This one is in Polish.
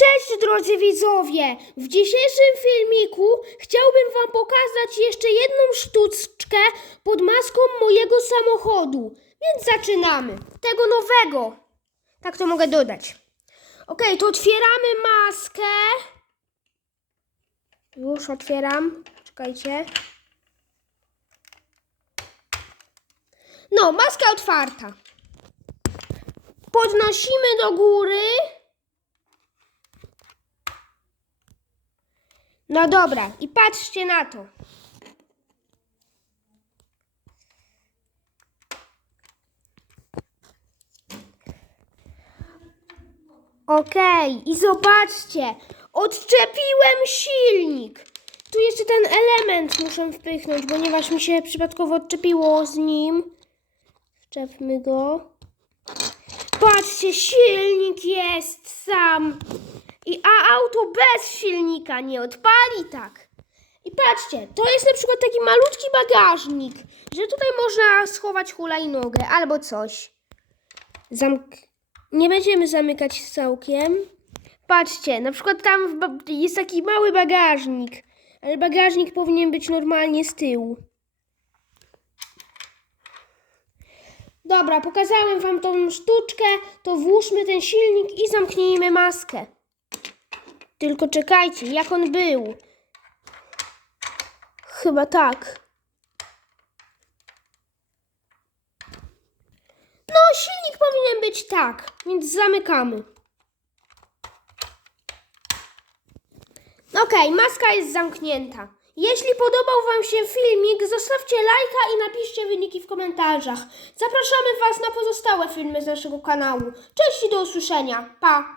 Cześć drodzy widzowie! W dzisiejszym filmiku chciałbym wam pokazać jeszcze jedną sztuczkę pod maską mojego samochodu. Więc zaczynamy. Tego nowego. Tak to mogę dodać. Ok, to otwieramy maskę. Już otwieram. Czekajcie. No, maska otwarta. Podnosimy do góry. No dobra, i patrzcie na to. Okej, i zobaczcie, odczepiłem silnik. Tu jeszcze ten element muszę wpychnąć, ponieważ mi się przypadkowo odczepiło z nim. Wczepmy go. Patrzcie, silnik jest sam. I a auto bez silnika nie odpali tak. I patrzcie, to jest na przykład taki malutki bagażnik, że tutaj można schować hulajnogę albo coś. Zamk- nie będziemy zamykać całkiem. Patrzcie, na przykład tam jest taki mały bagażnik, ale bagażnik powinien być normalnie z tyłu. Dobra, pokazałem wam tą sztuczkę, to włóżmy ten silnik i zamknijmy maskę. Tylko czekajcie, jak on był? Chyba tak. No, silnik powinien być tak, więc zamykamy. Okej, maska jest zamknięta. Jeśli podobał Wam się filmik, zostawcie lajka i napiszcie wyniki w komentarzach. Zapraszamy Was na pozostałe filmy z naszego kanału. Cześć i do usłyszenia. Pa!